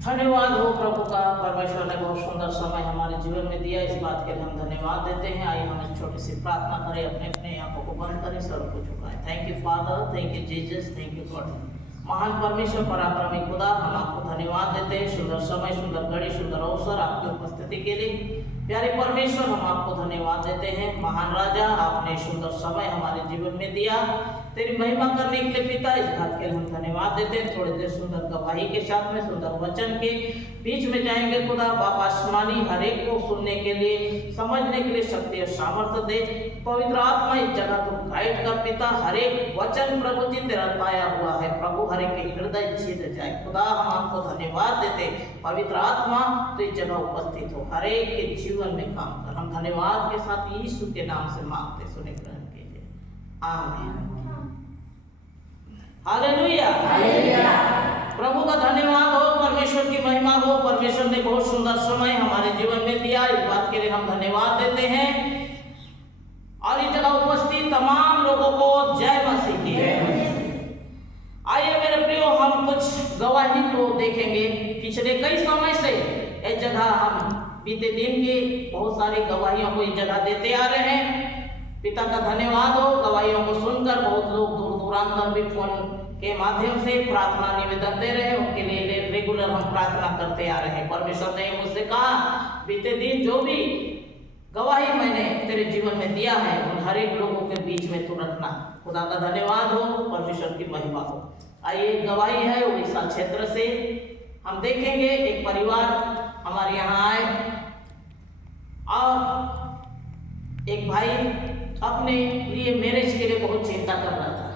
धन्यवाद हो प्रभु का। परमेश्वर ने बहुत सुंदर समय हमारे जीवन में दिया, इस बात के लिए हम धन्यवाद देते हैं। आइए हम एक छोटी सी प्रार्थना करें, अपने अपने आंखों को बंद करें, सर को झुकाएं। Thank you father, thank you Jesus, thank you God. महान परमेश्वर पराक्रमी खुदा, हम आपको धन्यवाद देते हैं। सुंदर समय, सुंदर घड़ी, सुंदर अवसर आपकी उपस्थिति के लिए। प्यारे परमेश्वर, हम आपको धन्यवाद देते हैं। महान राजा, आपने सुंदर समय हमारे जीवन में दिया, तेरी महिमा करने के लिए पिता, इस बात के लिए हम धन्यवाद देते हैं। थोड़ी देर सुंदर गवाही के साथ में सुंदर वचन के बीच में जाएंगे खुदा। बाप आसमानी हर एक को सुनने के लिए, समझने के लिए शक्ति और सामर्थ्य दे। पवित्र आत्मा इस जगह को गाइड कर पिता। हर एक वचन प्रभु जी तेरा पाया हुआ है प्रभु, हर एक के हृदय छेद जाए खुदा। हम आपको धन्यवाद देते। पवित्र आत्मा तो इस जगह उपस्थित हो, हर एक के जीवन में काम कर। हम धन्यवाद के साथ यीशु के नाम से मांगते, सुने ग्रहण कीजिए, आमीन। Hallelujah, hallelujah. प्रभु का धन्यवाद हो, परमेश्वर की महिमा हो। परमेश्वर ने बहुत सुंदर समय हमारे जीवन में दिया, इस बात के लिए हम धन्यवाद देते हैं। और इस जगह उपस्थित तमाम लोगों को जय मसीह की। आइए मेरे प्रियो, हम कुछ गवाही को देखेंगे। पिछले कई समय से इस जगह हम बीते दिन की बहुत सारी गवाहियों को इस जगह देते आ रहे हैं। पिता का धन्यवाद हो, गवाहियों को सुनकर बहुत लोग दूर दूरांतर भी फोन के माध्यम से प्रार्थना निवेदन दे रहे हैं। उनके लिए रेगुलर हम प्रार्थना करते आ रहे हैं। परमेश्वर ने मुझसे कहा, बीते दिन जो भी गवाही मैंने तेरे जीवन में दिया है, उन हर एक लोगों के बीच में तू रखना। खुदा का धन्यवाद हो, परमेश्वर की महिमा हो। आइए, गवाही है उड़ीसा क्षेत्र से। हम देखेंगे एक परिवार हमारे यहाँ आए और एक भाई अपने लिए मैरिज के लिए बहुत चिंता कर रहा था।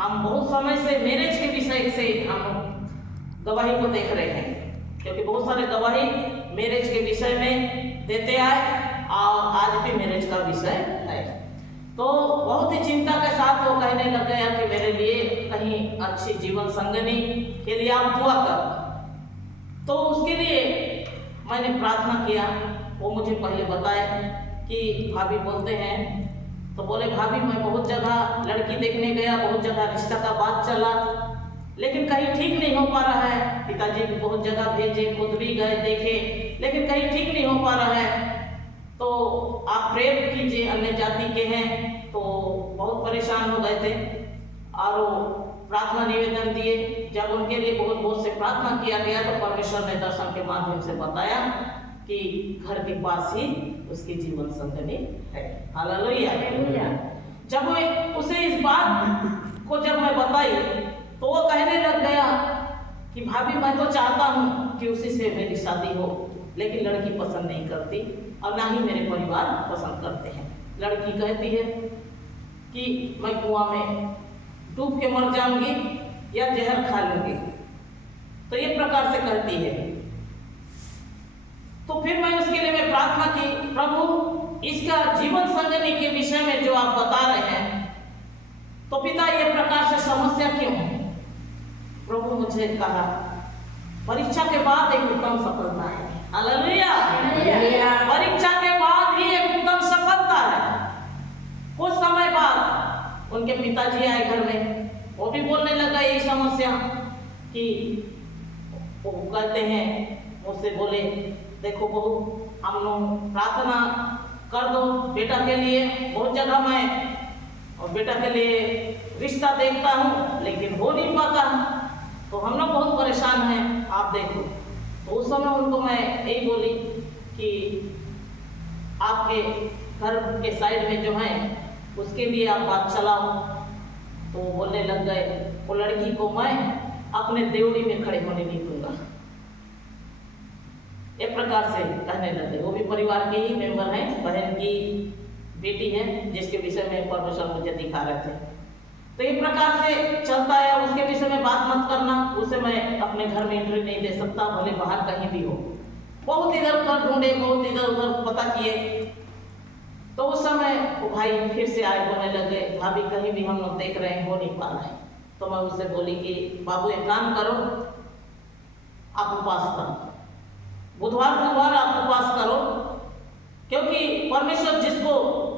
हम बहुत समय से मैरिज के विषय से हम गवाही को देख रहे हैं, क्योंकि बहुत सारे गवाही मैरिज के विषय में देते आए और आज भी मैरिज का विषय है। तो बहुत ही चिंता के साथ वो कहने लग गया कि मेरे लिए कहीं अच्छी जीवन संगनी के लिए आप दुआ कर। तो उसके लिए मैंने प्रार्थना किया। वो मुझे पहले बताए कि भाभी बोलते हैं, तो बोले भाभी मैं बहुत जगह लड़की देखने गया, बहुत जगह रिश्ता का बात चला, लेकिन कहीं ठीक नहीं हो पा रहा है। पिताजी भी बहुत जगह भेजे, खुद भी गए देखे, लेकिन कहीं ठीक नहीं हो पा रहा है। तो आप प्रेयर कीजिए, अन्य जाति के हैं। तो बहुत परेशान हो गए थे और वो प्रार्थना निवेदन दिए। जब उनके लिए बहुत बहुत से प्रार्थना किया गया, तो परमेश्वर ने दर्शन के माध्यम से बताया कि घर के पास ही उसकी जीवन संगनी है। हालेलुया। जब उसे इस बात को जब मैं बताई, तो वो कहने लग गया कि भाभी मैं तो चाहता हूँ कि उसी से मेरी शादी हो, लेकिन लड़की पसंद नहीं करती और ना ही मेरे परिवार पसंद करते हैं। लड़की कहती है कि मैं कुआं में डूब के मर जाऊंगी या जहर खा लूंगी। तो ये प्रकार से कहती है। तो फिर मैं उसके लिए मैं प्रार्थना की, प्रभु इसका जीवन संगनी के विषय में जो आप बता रहे हैं, तो पिता ये प्रकार से समस्या क्यों है? प्रभु मुझे कहा, परीक्षा के बाद एक उत्तम सफलता है। हालेलुया। परीक्षा के बाद ही एक उत्तम सफलता है। कुछ समय बाद उनके पिताजी आए घर में, वो भी बोलने लगा यही समस्या कि वो कहते हैं, मुझसे बोले देखो बहू, हम लोग प्रार्थना कर दो बेटा के लिए। बहुत जगह मैं और बेटा के लिए रिश्ता देखता हूँ, लेकिन हो नहीं पाता, तो हम लोग बहुत परेशान हैं, आप देखो। तो उस समय उनको मैं यही बोली कि आपके घर के साइड में जो है उसके लिए आप बात चलाओ। तो बोलने लग गए, वो लड़की को मैं अपने देवड़ी में खड़े होने नहीं दूंगा। एक प्रकार से कहने लगे। वो भी परिवार के ही मेंबर हैं, बहन की बेटी है, जिसके विषय में परमेश्वर मुझे दिखा रहे थे। तो एक प्रकार से चलता है, उसके विषय में बात मत करना, उसे मैं अपने घर में एंट्री नहीं दे सकता, भले बाहर कहीं भी हो। बहुत इधर उधर ढूंढे, बहुत इधर उधर पता किए। तो उस समय वो भाई फिर से आए, बोलने लगे भाभी कहीं भी हम लोग देख रहे हैं, हो नहीं पा रहा है। तो मैं उससे बोली कि बाबू एक काम करो, आप उपास करो, बुधवार आप उपास करो, क्योंकि परमेश्वर जिसको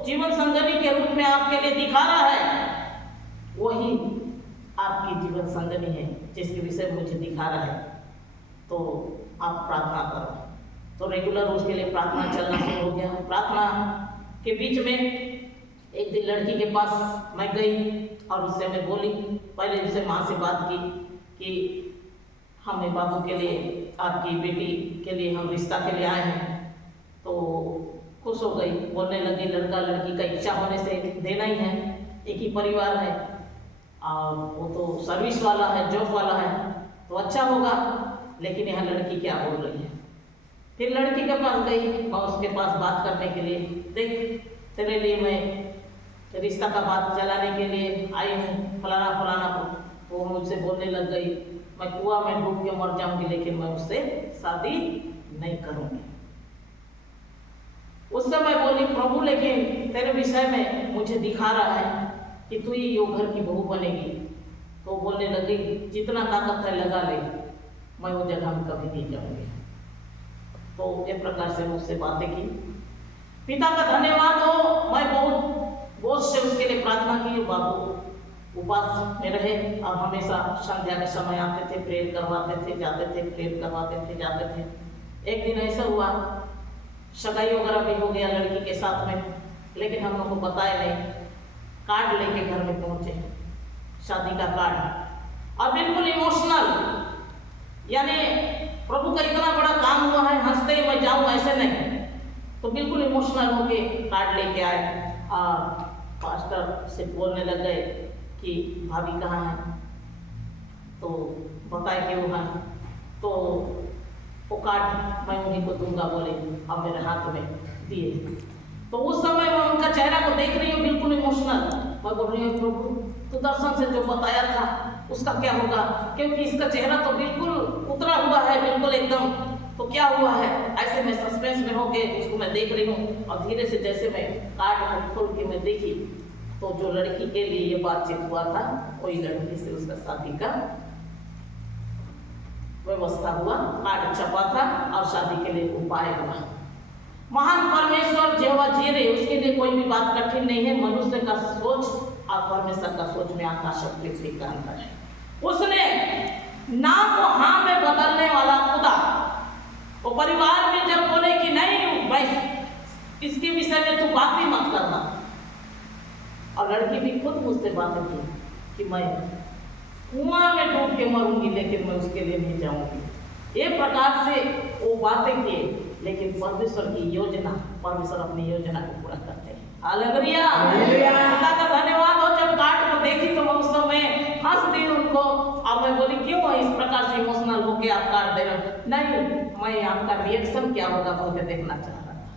जीवन संगनी के रूप में आपके लिए दिखा रहा है, वही आपकी जीवन संगनी है, जिसके विषय मुझे दिखा रहा है। तो आप प्रार्थना करो। तो रेगुलर उसके लिए प्रार्थना चलना शुरू हो गया। प्रार्थना के बीच में एक दिन लड़की के पास मैं गई और उससे मैं बोली, पहले उससे माँ से बात की कि हमें बाबू के लिए, आपकी बेटी के लिए हम रिश्ता के लिए आए हैं। तो खुश हो गई, बोलने लगी लड़का लड़की का इच्छा होने से देना ही है, एक ही परिवार है और वो तो सर्विस वाला है, जॉब वाला है, तो अच्छा होगा। लेकिन यहाँ लड़की क्या बोल रही है। फिर लड़की के पास गई, मैं उसके पास बात करने के लिए, देख तेरे लिए मैं रिश्ता का बात चलाने के लिए आई हूँ, फलाना फलाना। वो मुझसे बोलने लग गई, मैं कुआं में डूब के मर जाऊंगी लेकिन मैं उससे शादी नहीं करूंगी। उस समय बोली, प्रभु लेकिन तेरे विषय में मुझे दिखा रहा है कि तू ही यो घर की बहू बनेगी। तो बोलने लगी, जितना ताकत है लगा ले, मैं वो जगह में कभी नहीं जाऊंगी। तो एक प्रकार से मुझसे बातें की। पिता का धन्यवाद हो, मैं बहुत बोझ से उसके लिए प्रार्थना की। बाबू उपास में रहे और हमेशा संध्या के समय आते थे, प्रेयर करवाते थे, जाते थे, प्रेयर करवाते थे, जाते थे। एक दिन ऐसा हुआ, सगाई वगैरह भी हो गया लड़की के साथ में, लेकिन हम लोग को बताया नहीं। कार्ड लेके घर में पहुंचे, शादी का कार्ड, और बिल्कुल इमोशनल, यानी प्रभु का इतना बड़ा काम हुआ है, हंसते ही मैं जाऊं ऐसे नहीं। तो बिल्कुल इमोशनल होके कार्ड लेके आए और पास्टर से बोलने लग गए कि भाभी कहाँ है। तो बताए कि वो है। तो वो कार्ड मैं उन्हीं को दूंगा बोले, अब मेरे हाथ में दिए। तो उस समय मैं उनका चेहरा को देख रही हूँ, बिल्कुल इमोशनल। मैं बोल रही हूँ, प्रभु तो दर्शन से जो बताया था उसका क्या होगा, क्योंकि इसका चेहरा तो बिल्कुल उतरा हुआ है, बिल्कुल एकदम, तो क्या हुआ है। ऐसे मैं सस्पेंस में होके उसको मैं देख रही हूँ और धीरे से जैसे मैं कार्ड को खोल के मैं देखी तो जो लड़की के लिए ये बातचीत हुआ था वही लड़की से उसका शादी का व्यवस्था हुआ, कार्ड छपा था और शादी के लिए उपाय हुआ। महान परमेश्वर जेवा जी रहे, उसके लिए कोई भी बात कठिन नहीं है। मनुष्य का सोच और परमेश्वर का सोच में आकाश और पृथ्वी का अंतर है। उसने ना को हाँ में बदलने वाला खुदा, वो परिवार में जब बोले कि नहीं भाई इसके विषय में तू बात ही मत करना, और लड़की भी खुद मुझसे बातें की कि मैं कुआं में डूब के मरूंगी लेकिन मैं उसके लिए नहीं जाऊंगी। एक प्रकार से वो बातें किए, लेकिन परमेश्वर की योजना, परमेश्वर अपनी योजना को पूरा करते हैं। हालेलुया, खुदा का धन्यवाद हो। जब कार्ड को देखी तो मैं उस समय हंस दी उनको, और मैं बोली क्यों इस प्रकार से इमोशनल होके आप कार्ड दे रहे हो। नहीं, मैं आपका रिएक्शन क्या होगा मुझे देखना चाह रहा था,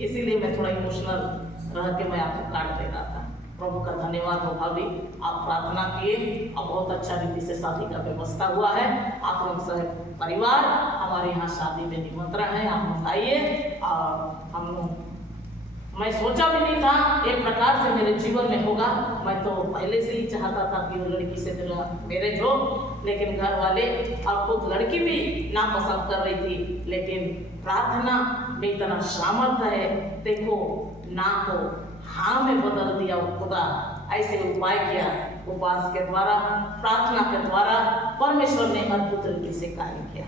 इसीलिए मैं थोड़ा इमोशनल रह के मैं आपको कार्ड दे रहा था। प्रभु का धन्यवाद हो भाभी, आप प्रार्थना किए और बहुत अच्छा रीति से शादी का व्यवस्था हुआ है। आप लोग सब परिवार हमारे यहाँ शादी में निमंत्रण है, आप लोग आइए। और हम लोग, मैं सोचा भी नहीं था एक प्रकार से मेरे जीवन में होगा। मैं तो पहले से ही चाहता था कि वो लड़की से मेरा मैरिज हो, लेकिन घर वाले और खुद लड़की भी नापसंद कर रही थी। लेकिन प्रार्थना में इतना सामर्थ्य है, देखो ना को हाँ में बदल दिया वो खुदा। ऐसे उपाय किया, उपवास के द्वारा, प्रार्थना के द्वारा परमेश्वर ने अद्भुत रीति से कार्य किया।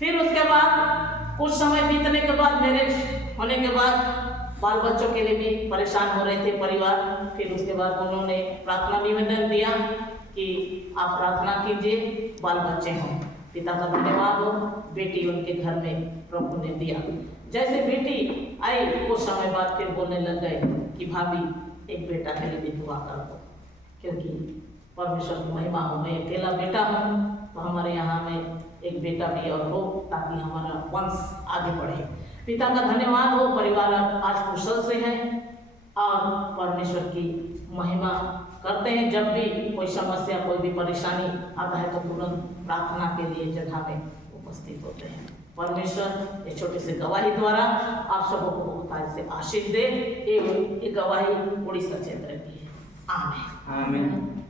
फिर उसके बाद कुछ समय बीतने के बाद, मैरिज होने के बाद बाल बच्चों के लिए भी परेशान हो रहे थे परिवार। फिर उसके बाद उन्होंने प्रार्थना निवेदन दिया कि आप प्रार्थना कीजिए, बाल बच्चे हों। पिता का धन्यवाद हो, बेटी उनके घर में प्रभु ने दिया। जैसे बेटी आई कुछ समय बाद फिर बोलने लग गए कि भाभी एक बेटा के लिए भी दुआ कर दो, क्योंकि परमेश्वर की महिमा हो। मैं अकेला बेटा हूँ, तो हमारे यहाँ में एक बेटा भी और हो, ताकि हमारा वंश आगे बढ़े। पिता का धन्यवाद हो, परिवार आज कुशल से है और परमेश्वर की महिमा करते हैं। जब भी कोई समस्या, कोई भी परेशानी आता है तो तुरंत प्रार्थना के लिए जगह में उपस्थित होते हैं। परमेश्वर ये छोटे से गवाही द्वारा आप सबको बहुत से आशीष दे। ये गवाही उड़ीसा क्षेत्र की है। आमीन।